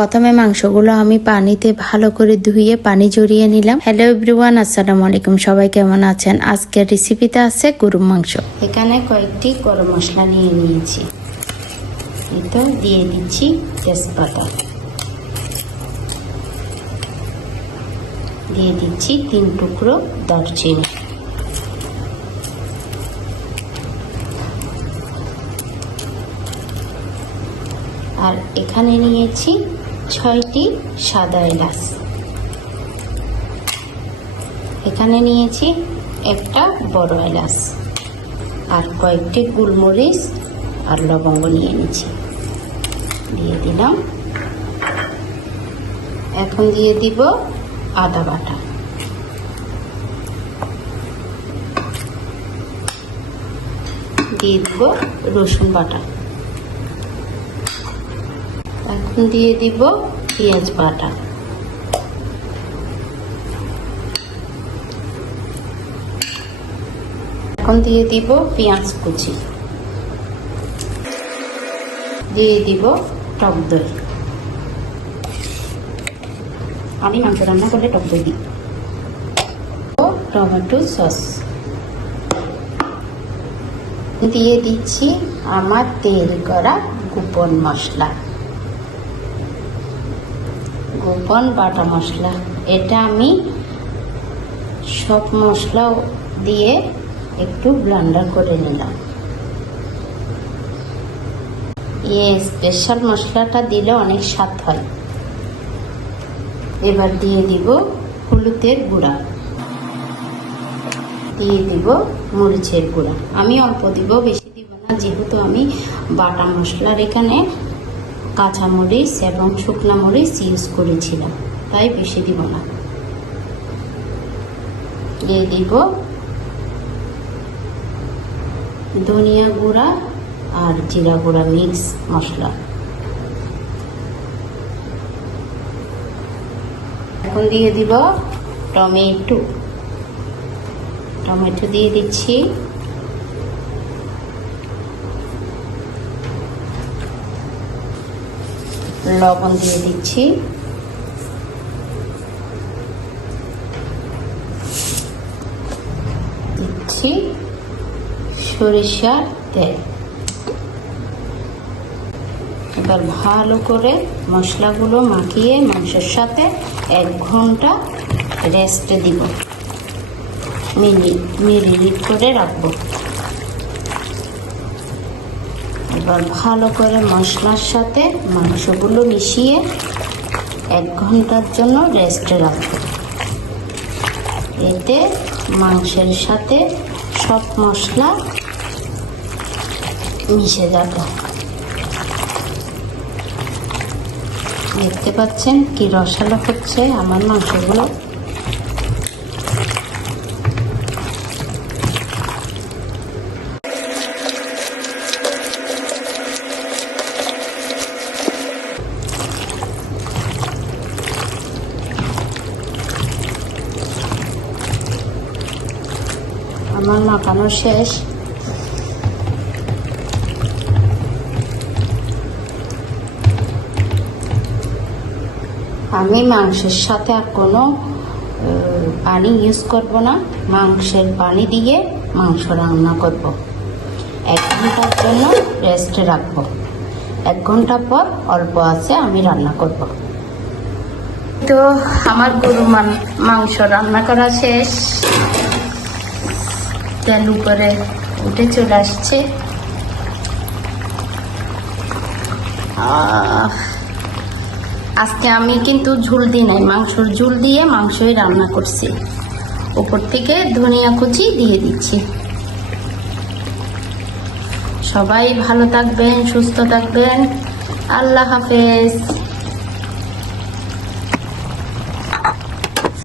প্রথমে মাংসগুলো আমি পানিতে ভালো করে ধুয়ে পানি ঝরিয়ে নিলাম। হ্যালো এভরিওয়ান, আসসালামু আলাইকুম। সবাই কেমন আছেন? আজকের রেসিপিতে আছে গরুর মাংস। এখানে কয়েকটি গরম মশলা নিয়ে নিয়েছি। এটা দিয়ে দিচ্ছি তেজপাতা, দিয়ে দিচ্ছি 3 টুকরো দারচিনি, আর এখানে নিয়েছি 6টি সাদা এলাচ, এখানে নিয়েছি একটা বড় এলাচ, আর কয়েকটি গোলমরিচ আর লবঙ্গ নিয়ে নিয়েছি, দিয়ে দিলাম। এখন দিয়ে দিব আদা বাটা, দিয়ে দিব রসুন বাটা, এখন দিয়ে দিব পেঁয়াজ বাটা, এখন দিয়ে দিব পেঁয়াজ কুচি, দিয়ে দিব টক দই। আমি মাংস রান্না করলে টক দই দিই। টমেটো সস দিয়ে দিচ্ছি আমার তৈরি করা গোপন মশলা, গোপন বাটা মশলা। এটা আমি সব মশলা দিয়ে একটু ব্লেন্ডার করে নিলাম। এই স্পেশাল মশলাটা দিলে অনেক স্বাদ হয়। এবার দিয়ে দিব হলুদের গুঁড়া, দিয়ে দিব মরিচের গুঁড়া। আমি অল্প দিব, বেশি দিব না, যেহেতু আমি বাটা মশলার এখানে কাঁচা মরিচ এবং শুকনো মরিচ ইউজ করেছিলাম, তাই বেশি দিব না। দিয়ে দিব ধনিয়া গুঁড়া আর জিরা গুঁড়া মিক্স মশলা। এখন দিয়ে দিব টমেটো, টমেটো দিয়ে দিচ্ছি, লবণ দিয়ে দিচ্ছি, দিচ্ছি সরিষার তেল। এবার ভালো করে মশলাগুলো মাখিয়ে মাংসের সাথে 1 ঘন্টা রেস্টে দিব, মেরিনেট করে রাখবো। এবার ভালো করে মশলার সাথে মাংসগুলো মিশিয়ে 1 ঘন্টার জন্য রেস্টে রাখবো। এতে মাংসের সাথে সব মশলা মিশে যাবে। দেখতে পাচ্ছেন কি রসালো হচ্ছে আমার মাংসগুলো। আমার মাখানো শেষ। আমি মাংসের সাথে আর কোনো পানি ইউজ করব না, মাংসের পানি দিয়ে মাংস রান্না করব। 1 ঘন্টার জন্য রেস্টে রাখবো। 1 ঘন্টা পর অল্প আছে আমি রান্না করব। তো আমার গরুর মাংস রান্না করা শেষ। তেল উপরে উঠে চলে আসছে। আজকে আমি কিন্তু ঝোল দিই নাই, মাংসর ঝোল দিয়ে মাংসই রান্না করছি। উপর থেকে ধনিয়া কুচি দিয়ে দিচ্ছি। সবাই ভালো থাকবেন, সুস্থ থাকবেন। আল্লাহ হাফেজ।